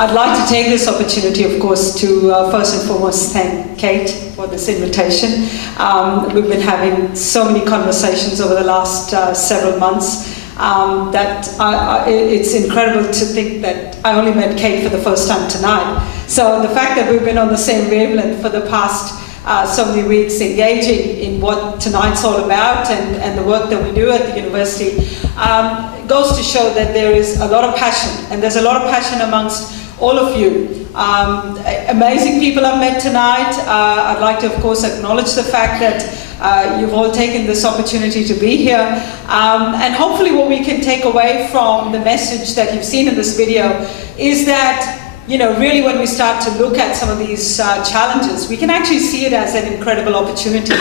I'd like to take this opportunity, of course, to first and foremost thank Kate for this invitation. We've been having so many conversations over the last several months that it's incredible to think that I only met Kate for the first time tonight. So the fact that we've been on the same wavelength for the past so many weeks engaging in what tonight's all about and the work that we do at the university goes to show that there is a lot of passion, and there's a lot of passion amongst all of you. Amazing people I've met tonight. I'd like to, of course, acknowledge the fact that you've all taken this opportunity to be here. And hopefully what we can take away from the message that you've seen in this video is that, you know, really when we start to look at some of these challenges, we can actually see it as an incredible opportunity,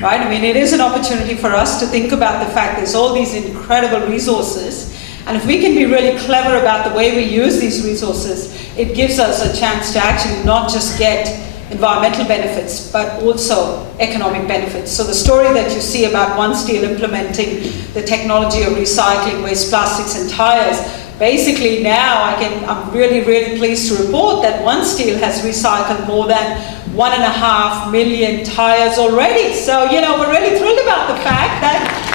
right? I mean, it is an opportunity for us to think about the fact there's all these incredible resources, and if we can be really clever about the way we use these resources, it gives us a chance to actually not just get environmental benefits, but also economic benefits. So the story that you see about One Steel implementing the technology of recycling waste plastics and tires, basically now I'm really, really pleased to report that One Steel has recycled more than 1.5 million tires already. So, you know, we're really thrilled about the fact that,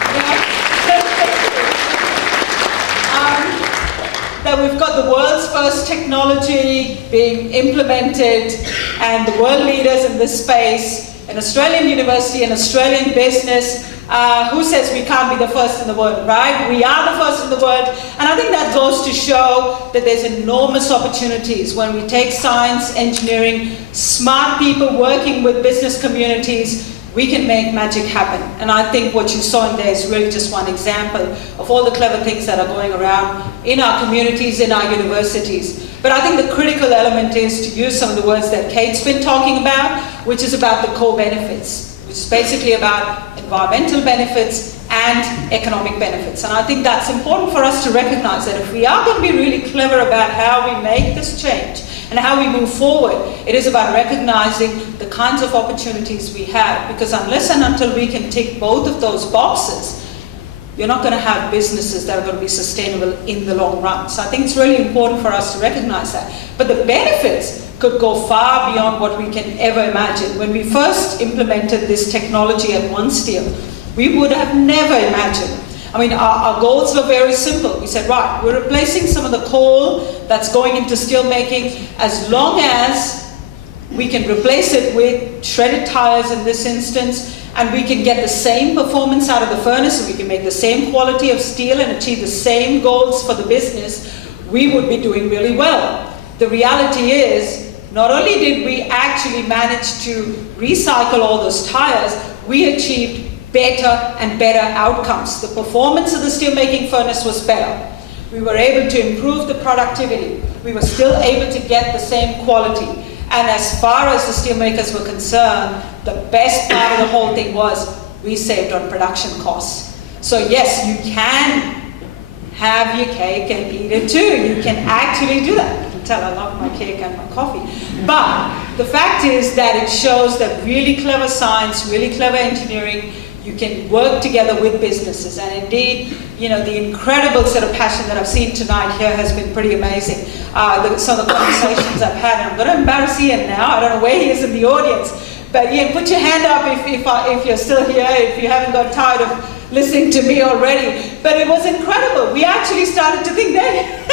that we've got the world's first technology being implemented and the world leaders in this space, an Australian university, an Australian business. Who says we can't be the first in the world, right? We are the first in the world. And I think that goes to show that there's enormous opportunities when we take science, engineering, smart people working with business communities, we can make magic happen. And I think what you saw in there is really just one example of all the clever things that are going around in our communities, in our universities. But I think the critical element is to use some of the words that Kate's been talking about, which is about the core benefits, which is basically about environmental benefits and economic benefits. And I think that's important for us to recognize that if we are going to be really clever about how we make this change and how we move forward, it is about recognizing the kinds of opportunities we have, because unless and until we can tick both of those boxes, you're not going to have businesses that are going to be sustainable in the long run. So I think it's really important for us to recognize that. But the benefits could go far beyond what we can ever imagine. When we first implemented this technology at One Steel, we would have never imagined. I mean, our goals were very simple. We said, right, we're replacing some of the coal that's going into steel making as long as we can replace it with shredded tires in this instance, and we can get the same performance out of the furnace, and we can make the same quality of steel and achieve the same goals for the business, we would be doing really well. The reality is, not only did we actually manage to recycle all those tires, we achieved better and better outcomes. The performance of the steelmaking furnace was better. We were able to improve the productivity. We were still able to get the same quality. And as far as the steelmakers were concerned, the best part of the whole thing was we saved on production costs. So yes, you can have your cake and eat it too. You can actually do that. You can tell I love my cake and my coffee. But the fact is that it shows that really clever science, really clever engineering, you can work together with businesses. And indeed, you know, the incredible sort of passion that I've seen tonight here has been pretty amazing. Some of the conversations I've had, and I'm going to embarrass Ian now. I don't know where he is in the audience. But Ian, put your hand up if you're still here, if you haven't got tired of listening to me already. But it was incredible. We actually started to think that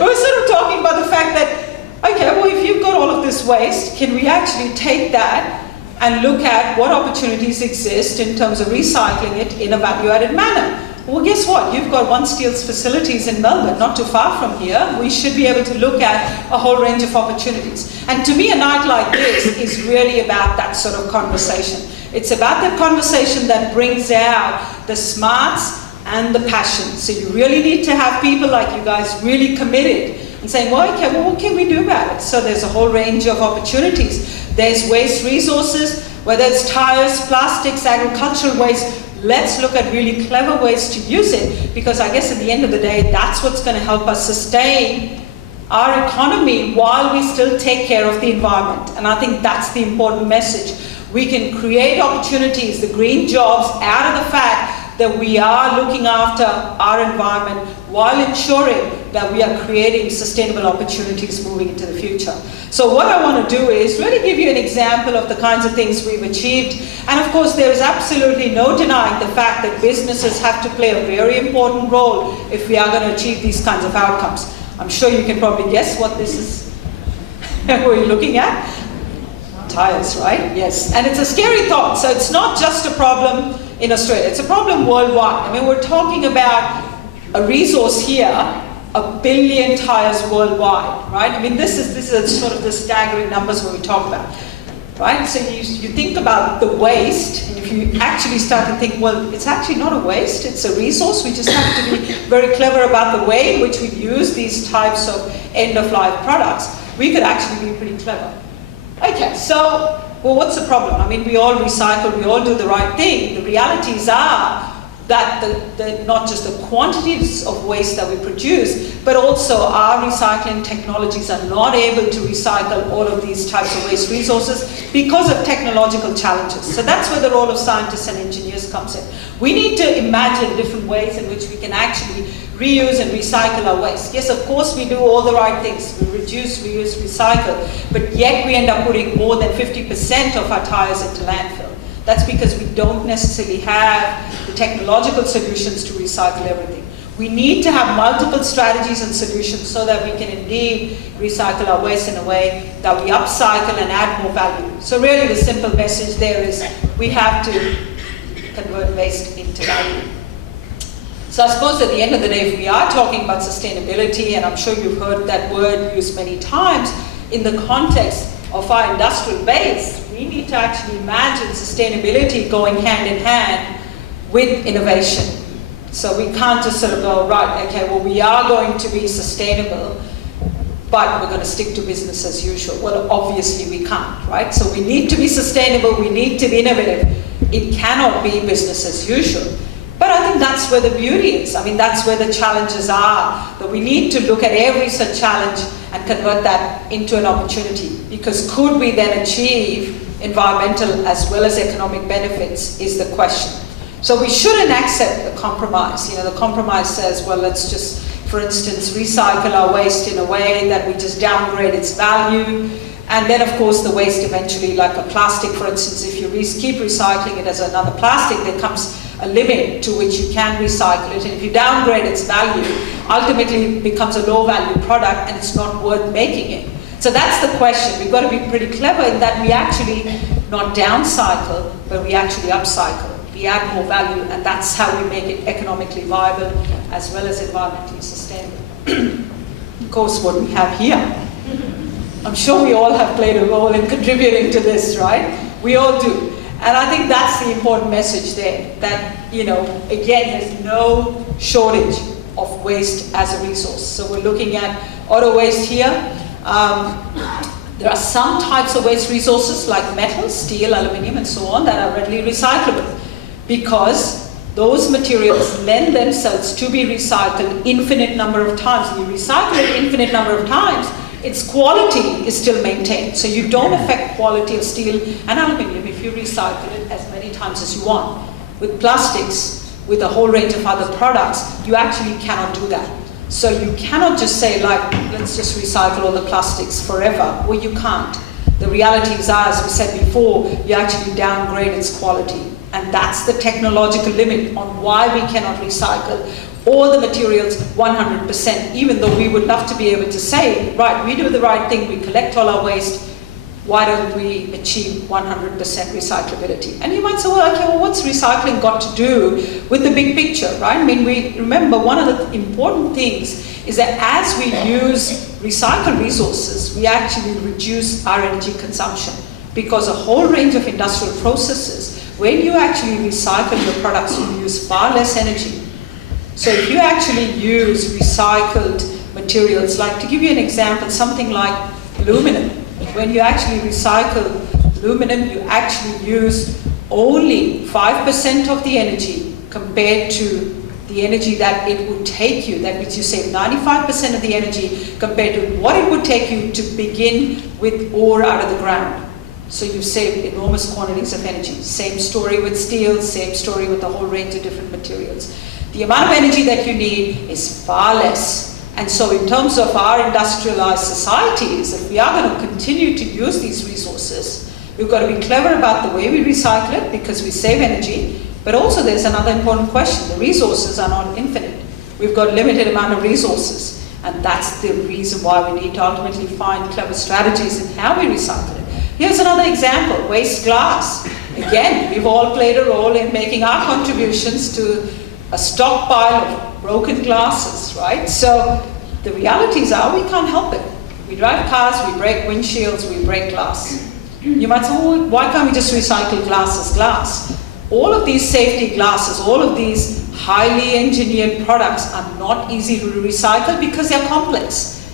we were sort of talking about the fact that, okay, well, if you've got all of this waste, can we actually take that and look at what opportunities exist in terms of recycling it in a value-added manner? Well, guess what? You've got One Steel's facilities in Melbourne, not too far from here. We should be able to look at a whole range of opportunities. And to me, a night like this is really about that sort of conversation. It's about that conversation that brings out the smarts and the passion. So you really need to have people like you guys really committed and saying, well, okay, well, what can we do about it? So there's a whole range of opportunities. There's waste resources, whether it's tires, plastics, agricultural waste. Let's look at really clever ways to use it, because I guess at the end of the day, that's what's going to help us sustain our economy while we still take care of the environment. And I think that's the important message. We can create opportunities, the green jobs, out of the fact that we are looking after our environment while ensuring that we are creating sustainable opportunities moving into the future. So what I want to do is really give you an example of the kinds of things we've achieved. And of course, there is absolutely no denying the fact that businesses have to play a very important role if we are going to achieve these kinds of outcomes. I'm sure you can probably guess what this is we're looking at. Tires, right? Yes. And it's a scary thought. So it's not just a problem in Australia. It's a problem worldwide. I mean, we're talking about a resource here, 1 billion tires worldwide, right? I mean, this is sort of the staggering numbers when we talk about, right? So you think about the waste, and if you actually start to think, well, it's actually not a waste, it's a resource. We just have to be very clever about the way in which we use these types of end-of-life products. We could actually be pretty clever. Okay, so, well, what's the problem? I mean, we all recycle, we all do the right thing. The realities are that not just the quantities of waste that we produce, but also our recycling technologies are not able to recycle all of these types of waste resources because of technological challenges. So that's where the role of scientists and engineers comes in. We need to imagine different ways in which we can actually reuse and recycle our waste. Yes, of course, we do all the right things. We reduce, reuse, recycle, but yet we end up putting more than 50% of our tires into landfill. That's because we don't necessarily have the technological solutions to recycle everything. We need to have multiple strategies and solutions so that we can indeed recycle our waste in a way that we upcycle and add more value. So really the simple message there is we have to convert waste into value. So I suppose at the end of the day, if we are talking about sustainability, and I'm sure you've heard that word used many times, in the context of our industrial base, we need to actually imagine sustainability going hand in hand with innovation. So we can't just sort of go, right, okay, well, we are going to be sustainable, but we're going to stick to business as usual. Well, obviously we can't, right? So we need to be sustainable, we need to be innovative. It cannot be business as usual. But I think that's where the beauty is. I mean, that's where the challenges are, that we need to look at every such challenge and convert that into an opportunity. Because could we then achieve environmental as well as economic benefits is the question. So we shouldn't accept the compromise. You know, the compromise says, well, let's just, for instance, recycle our waste in a way that we just downgrade its value. And then, of course, the waste eventually, like a plastic, for instance, if you keep recycling it as another plastic, there comes a limit to which you can recycle it. And if you downgrade its value, ultimately it becomes a low-value product and it's not worth making it. So that's the question. We've got to be pretty clever in that we actually not downcycle, but we actually upcycle. We add more value, and that's how we make it economically viable as well as environmentally sustainable. Of course, what we have here, I'm sure we all have played a role in contributing to this, right? We all do. And I think that's the important message there, that, you know, again, there's no shortage of waste as a resource. So we're looking at auto waste here. There are some types of waste resources like metal, steel, aluminium, and so on that are readily recyclable because those materials lend themselves to be recycled infinite number of times. And you recycle it infinite number of times, its quality is still maintained. So you don't affect quality of steel and aluminium if you recycle it as many times as you want. With plastics, with a whole range of other products, you actually cannot do that. So you cannot just say, like, let's just recycle all the plastics forever. Well, you can't. The realities are, as we said before, you actually downgrade its quality. And that's the technological limit on why we cannot recycle all the materials 100%, even though we would love to be able to say, right, we do the right thing, we collect all our waste, why don't we achieve 100% recyclability? And you might say, well, okay, well, what's recycling got to do with the big picture, right? I mean, we remember one of the important things is that as we use recycled resources, we actually reduce our energy consumption, because a whole range of industrial processes, when you actually recycle your products, you use far less energy. So if you actually use recycled materials, like to give you an example, something like aluminum, when you actually recycle aluminum, you actually use only 5% of the energy compared to the energy that it would take you. That means you save 95% of the energy compared to what it would take you to begin with ore out of the ground. So you save enormous quantities of energy. Same story with steel, same story with a whole range of different materials. The amount of energy that you need is far less. And so in terms of our industrialized societies, if we are going to continue to use these resources, we've got to be clever about the way we recycle it because we save energy. But also there's another important question. The resources are not infinite. We've got a limited amount of resources. And that's the reason why we need to ultimately find clever strategies in how we recycle it. Here's another example, waste glass. Again, we've all played a role in making our contributions to a stockpile of broken glasses, right? So the realities are we can't help it. We drive cars, we break windshields, we break glass. You might say, oh, why can't we just recycle glass as glass? All of these safety glasses, all of these highly engineered products are not easy to recycle because they're complex.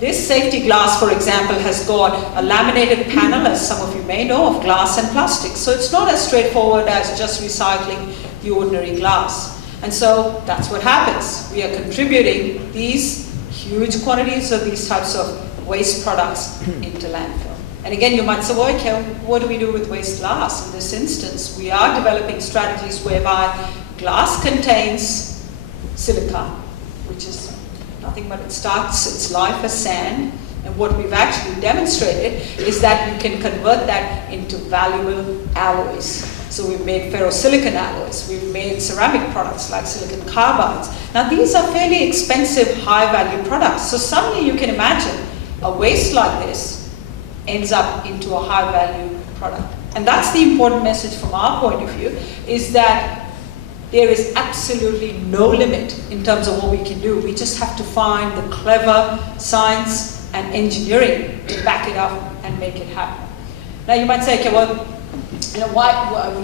This safety glass, for example, has got a laminated panel, as some of you may know, of glass and plastic. So it's not as straightforward as just recycling the ordinary glass. And so that's what happens. We are contributing these huge quantities of these types of waste products into landfill. And again, you might say, well, okay, what do we do with waste glass? In this instance, we are developing strategies whereby glass contains silica, which is nothing but it starts its life as sand. And what we've actually demonstrated is that you can convert that into valuable alloys. So we've made ferrosilicon alloys, we've made ceramic products like silicon carbides. Now these are fairly expensive, high-value products. So suddenly you can imagine a waste like this ends up into a high-value product. And that's the important message from our point of view, is that there is absolutely no limit in terms of what we can do. We just have to find the clever science and engineering to back it up and make it happen. Now you might say, okay, well,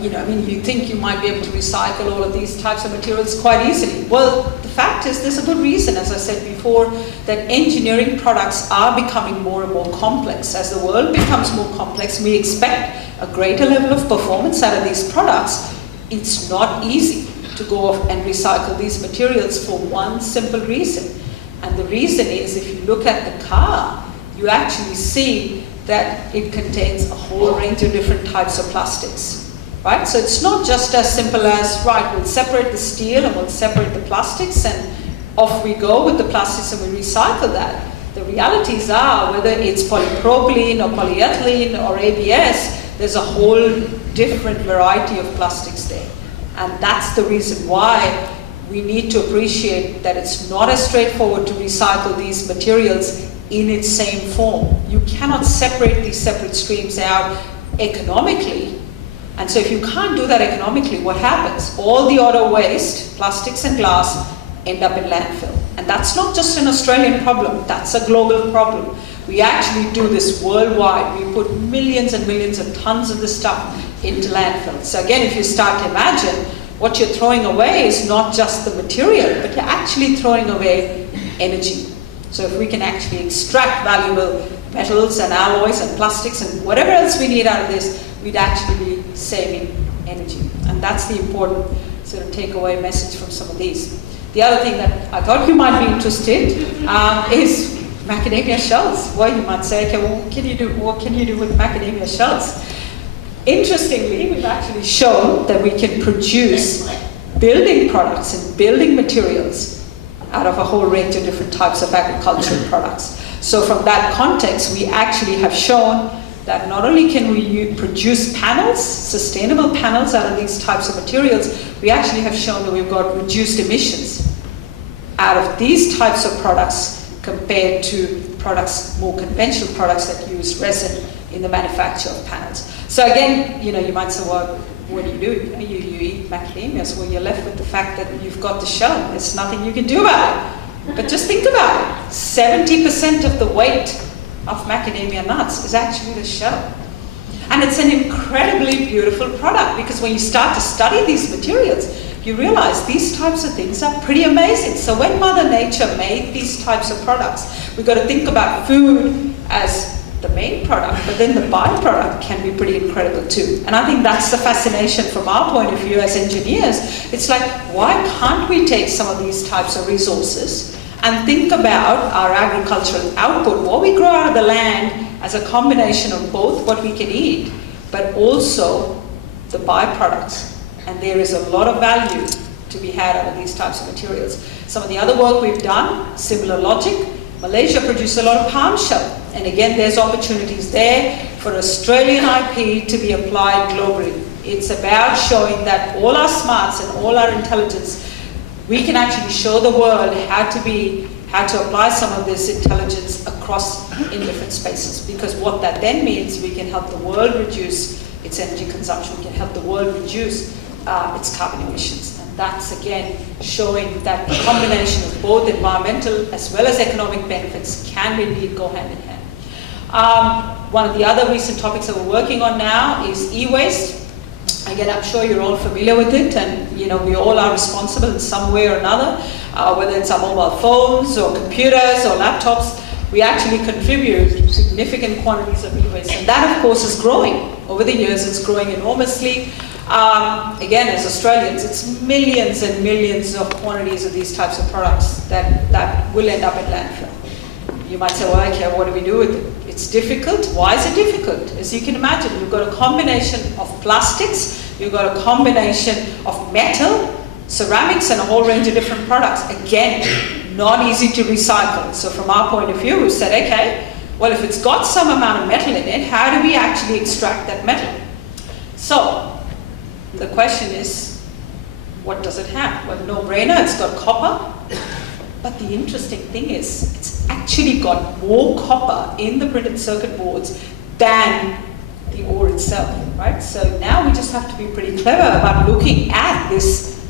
you think you might be able to recycle all of these types of materials quite easily. Well, the fact is there's a good reason, as I said before, that engineering products are becoming more and more complex. As the world becomes more complex, we expect a greater level of performance out of these products. It's not easy to go off and recycle these materials for one simple reason. And the reason is, if you look at the car, you actually see that it contains a whole range of different types of plastics, right? So it's not just as simple as, right, we'll separate the steel and we'll separate the plastics and off we go with the plastics and we recycle that. The realities are, whether it's polypropylene or polyethylene or ABS, there's a whole different variety of plastics there. And that's the reason why we need to appreciate that it's not as straightforward to recycle these materials in its same form. You cannot separate these separate streams out economically. And so if you can't do that economically, what happens? All the auto waste, plastics and glass, end up in landfill. And that's not just an Australian problem, that's a global problem. We actually do this worldwide. We put millions and millions of tons of this stuff into landfill. So again, if you start to imagine, what you're throwing away is not just the material, but you're actually throwing away energy. So if we can actually extract valuable metals and alloys and plastics and whatever else we need out of this, we'd actually be saving energy. And that's the important sort of takeaway message from some of these. The other thing that I thought you might be interested is macadamia shells. Well, you might say, okay, well, what can you do with macadamia shells? Interestingly, we've actually shown that we can produce building products and building materials out of a whole range of different types of agricultural products. So from that context, we actually have shown that not only can we produce panels, sustainable panels out of these types of materials, we actually have shown that we've got reduced emissions out of these types of products compared to products, more conventional products that use resin in the manufacture of panels. So again, you might say, well, what do? You eat macadamias. Well, you're left with the fact that you've got the shell. There's nothing you can do about it. But just think about it. 70% of the weight of macadamia nuts is actually the shell. And it's an incredibly beautiful product, because when you start to study these materials, you realize these types of things are pretty amazing. So when Mother Nature made these types of products, we've got to think about food as the main product, but then the byproduct can be pretty incredible too. And I think that's the fascination from our point of view as engineers. It's like, why can't we take some of these types of resources and think about our agricultural output, what we grow out of the land, as a combination of both what we can eat, but also the byproducts. And there is a lot of value to be had out of these types of materials. Some of the other work we've done, similar logic. Malaysia produces a lot of palm shell. And again, there's opportunities there for Australian IP to be applied globally. It's about showing that all our smarts and all our intelligence, we can actually show the world how to apply some of this intelligence across in different spaces. Because what that then means, we can help the world reduce its energy consumption, we can help the world reduce its carbon emissions. And that's again showing that the combination of both environmental as well as economic benefits can indeed go hand in hand. One of the other recent topics that we're working on now is e-waste. Again, I'm sure you're all familiar with it, and you know we all are responsible in some way or another, whether it's our mobile phones or computers or laptops. We actually contribute significant quantities of e-waste, and that of course is growing. Over the years it's growing enormously. Again, as Australians, it's millions and millions of quantities of these types of products that will end up at landfill. You might say, well, okay, what do we do with it? It's difficult. Why is it difficult? As you can imagine, you've got a combination of plastics, you've got a combination of metal, ceramics, and a whole range of different products. Again, not easy to recycle. So from our point of view, we've said, okay, well, if it's got some amount of metal in it, how do we actually extract that metal? So the question is, what does it have? Well, no-brainer, it's got copper. But the interesting thing is, it's actually got more copper in the printed circuit boards than the ore itself, right? So now we just have to be pretty clever about looking at this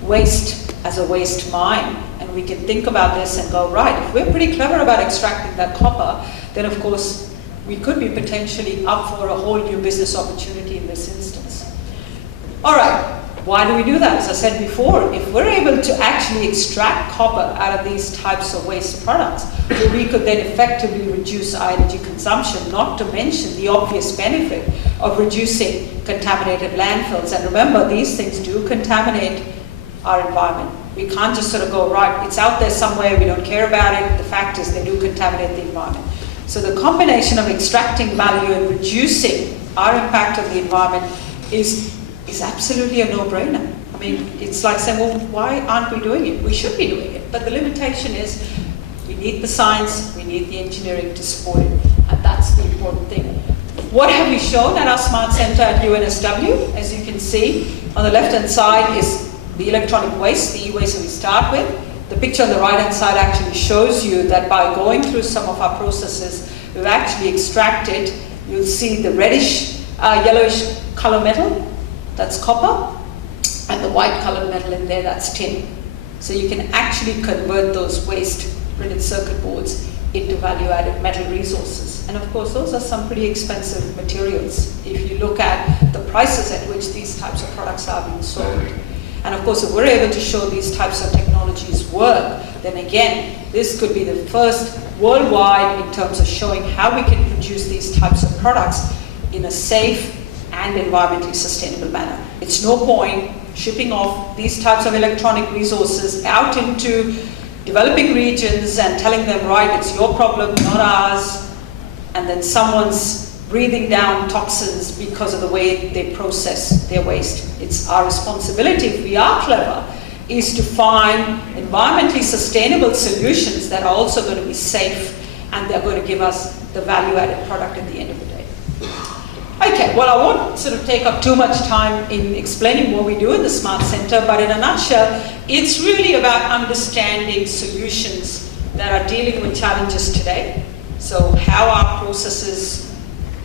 waste as a waste mine. And we can think about this and go, right, if we're pretty clever about extracting that copper, then of course we could be potentially up for a whole new business opportunity in this instance. All right. Why do we do that? As I said before, if we're able to actually extract copper out of these types of waste products, we could then effectively reduce our energy consumption, not to mention the obvious benefit of reducing contaminated landfills. And remember, these things do contaminate our environment. We can't just sort of go, right, it's out there somewhere, we don't care about it. The fact is they do contaminate the environment. So the combination of extracting value and reducing our impact on the environment is absolutely a no-brainer. I mean, it's like saying, well, why aren't we doing it? We should be doing it. But the limitation is we need the science, we need the engineering to support it. And that's the important thing. What have we shown at our Smart Center at UNSW? As you can see, on the left-hand side is the electronic waste, the e-waste that we start with. The picture on the right-hand side actually shows you that by going through some of our processes, we've actually extracted, you'll see the reddish, yellowish color metal, that's copper, and the white colored metal in there, that's tin. So you can actually convert those waste printed circuit boards into value-added metal resources. And of course, those are some pretty expensive materials if you look at the prices at which these types of products are being sold. And of course, if we're able to show these types of technologies work, then again, this could be the first worldwide in terms of showing how we can produce these types of products in a safe and environmentally sustainable manner. It's no point shipping off these types of electronic resources out into developing regions and telling them, right, it's your problem, not ours, and then someone's breathing down toxins because of the way they process their waste. It's our responsibility, if we are clever, is to find environmentally sustainable solutions that are also going to be safe and they're going to give us the value-added product at the end of the day. Okay, well, I won't sort of take up too much time in explaining what we do in the Smart Center, but in a nutshell, it's really about understanding solutions that are dealing with challenges today. So how are processes,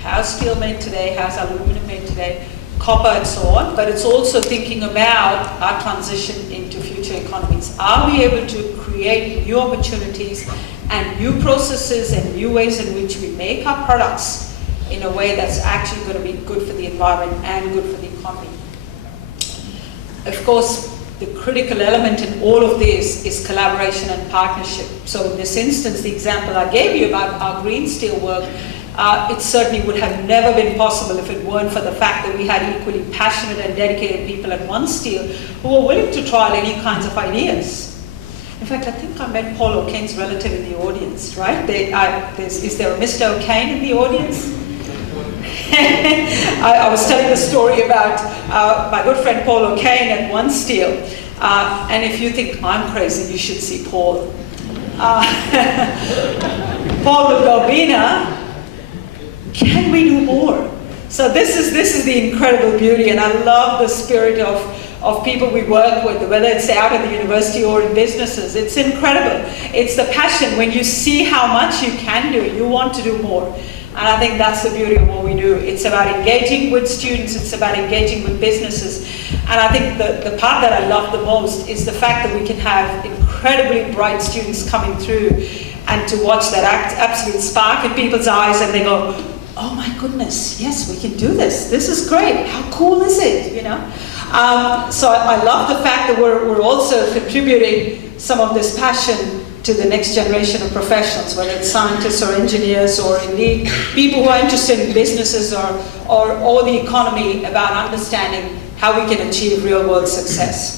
how's steel made today, how's aluminum made today, copper and so on, but it's also thinking about our transition into future economies. Are we able to create new opportunities and new processes and new ways in which we make our products in a way that's actually going to be good for the environment and good for the economy? Of course, the critical element in all of this is collaboration and partnership. So in this instance, the example I gave you about our green steel work, it certainly would have never been possible if it weren't for the fact that we had equally passionate and dedicated people at One Steel who were willing to trial any kinds of ideas. In fact, I think I met Paul O'Kane's relative in the audience, right? Is there a Mr. O'Kane in the audience? I was telling the story about my good friend Paul O'Kane at One Steel. And if you think I'm crazy, you should see Paul. Paul would go, Veena, can we do more? So this is the incredible beauty, and I love the spirit of people we work with, whether it's out at the university or in businesses. It's incredible. It's the passion. When you see how much you can do, you want to do more. And I think that's the beauty of what we do. It's about engaging with students. It's about engaging with businesses. And I think the part that I love the most is the fact that we can have incredibly bright students coming through, and to watch that absolute spark in people's eyes, and they go, oh my goodness, yes, we can do this. This is great. How cool is it, you know? So I love the fact that we're also contributing some of this passion to the next generation of professionals, whether it's scientists or engineers, or indeed people who are interested in businesses or the economy, about understanding how we can achieve real-world success.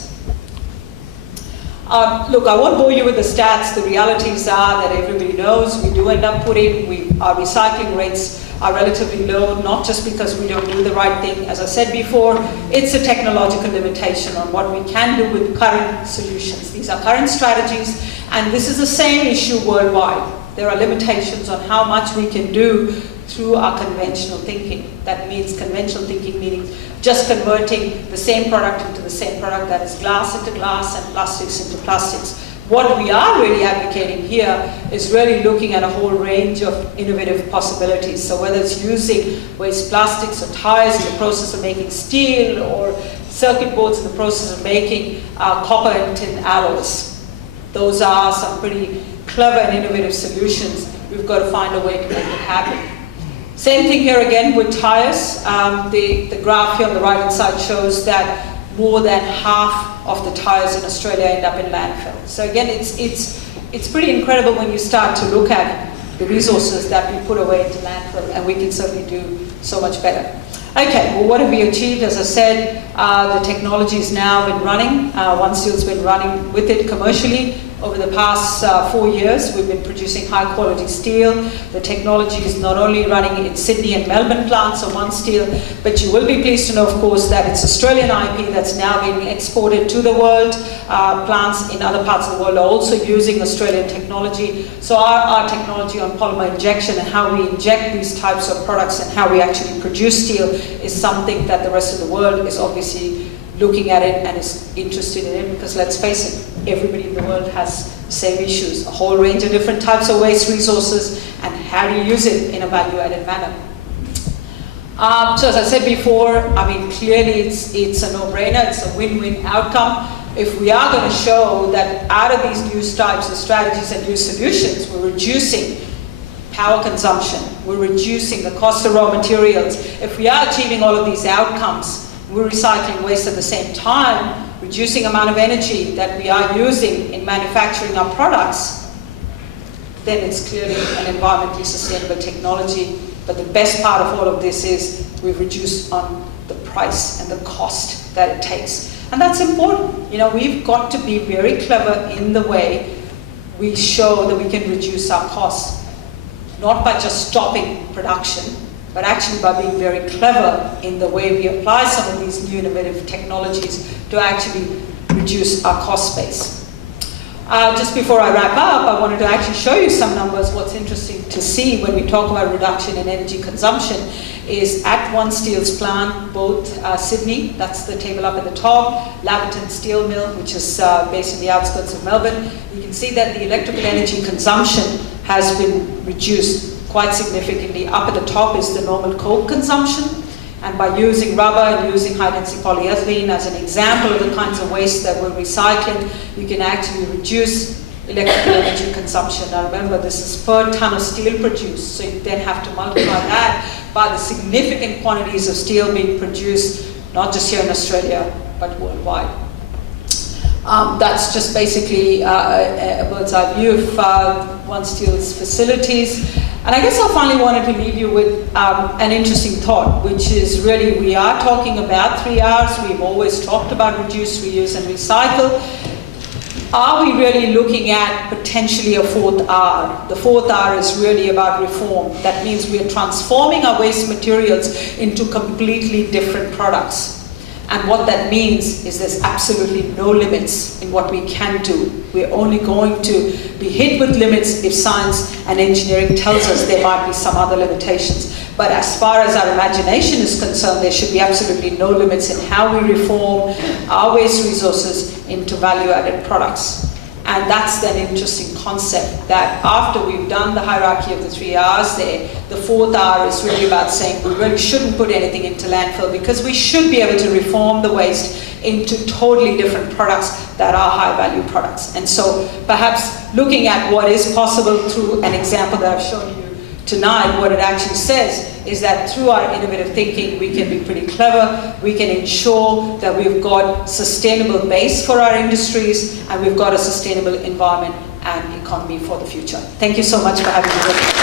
Look, I won't bore you with the stats. The realities are that everybody knows we do end up our recycling rates are relatively low, not just because we don't do the right thing. As I said before, it's a technological limitation on what we can do with current solutions. These are current strategies, and this is the same issue worldwide. There are limitations on how much we can do through our conventional thinking. That means conventional thinking meaning just converting the same product into the same product, that is glass into glass and plastics into plastics. What we are really advocating here is really looking at a whole range of innovative possibilities. So whether it's using waste plastics or tires in the process of making steel, or circuit boards in the process of making copper and tin alloys. Those are some pretty clever and innovative solutions. We've got to find a way to make it happen. Same thing here again with tires. The graph here on the right-hand side shows that more than half of the tires in Australia end up in landfill. So again, it's pretty incredible when you start to look at the resources that we put away into landfill, and we can certainly do so much better. Okay, well, what have we achieved? As I said, the technology has now been running. One Steel's been running with it commercially. Over the past 4 years, we've been producing high quality steel. The technology is not only running in Sydney and Melbourne plants of One Steel, but you will be pleased to know, of course, that it's Australian IP that's now being exported to the world. Plants in other parts of the world are also using Australian technology. So our technology on polymer injection and how we inject these types of products and how we actually produce steel is something that the rest of the world is obviously looking at it and is interested in it, because let's face it, everybody in the world has the same issues, a whole range of different types of waste resources, and how do you use it in a value-added manner. So as I said before, I mean, clearly it's a no-brainer, it's a win-win outcome. If we are going to show that out of these new types of strategies and new solutions, we're reducing power consumption, we're reducing the cost of raw materials, if we are achieving all of these outcomes, we're recycling waste at the same time, reducing amount of energy that we are using in manufacturing our products, then it's clearly an environmentally sustainable technology. But the best part of all of this is we've reduced on the price and the cost that it takes. And that's important. You know, we've got to be very clever in the way we show that we can reduce our costs, not by just stopping production, but actually by being very clever in the way we apply some of these new innovative technologies to actually reduce our cost base. Just before I wrap up, I wanted to actually show you some numbers. What's interesting to see when we talk about reduction in energy consumption is at One Steel's plant, both Sydney, that's the table up at the top, Laverton Steel Mill, which is based in the outskirts of Melbourne. You can see that the electrical energy consumption has been reduced quite significantly. Up at the top is the normal coke consumption, and by using rubber and using high-density polyethylene as an example of the kinds of waste that we're recycling, you can actually reduce electrical energy consumption. Now remember, this is per ton of steel produced, so you then have to multiply that by the significant quantities of steel being produced, not just here in Australia, but worldwide. That's just basically a bird's eye view of One Steel's facilities. And I guess I finally wanted to leave you with an interesting thought, which is really, we are talking about 3 Rs. We've always talked about reduce, reuse, and recycle. Are we really looking at potentially a fourth R? The fourth R is really about reform. That means we are transforming our waste materials into completely different products. And what that means is there's absolutely no limits in what we can do. We're only going to be hit with limits if science and engineering tells us there might be some other limitations. But as far as our imagination is concerned, there should be absolutely no limits in how we reform our waste resources into value-added products. And that's then an interesting concept, that after we've done the hierarchy of the 3 R's there, the 4th R is really about saying we really shouldn't put anything into landfill, because we should be able to reform the waste into totally different products that are high-value products. And so perhaps looking at what is possible through an example that I've shown you tonight, what it actually says is that through our innovative thinking, we can be pretty clever, we can ensure that we've got sustainable base for our industries, and we've got a sustainable environment and economy for the future. Thank you so much for having me.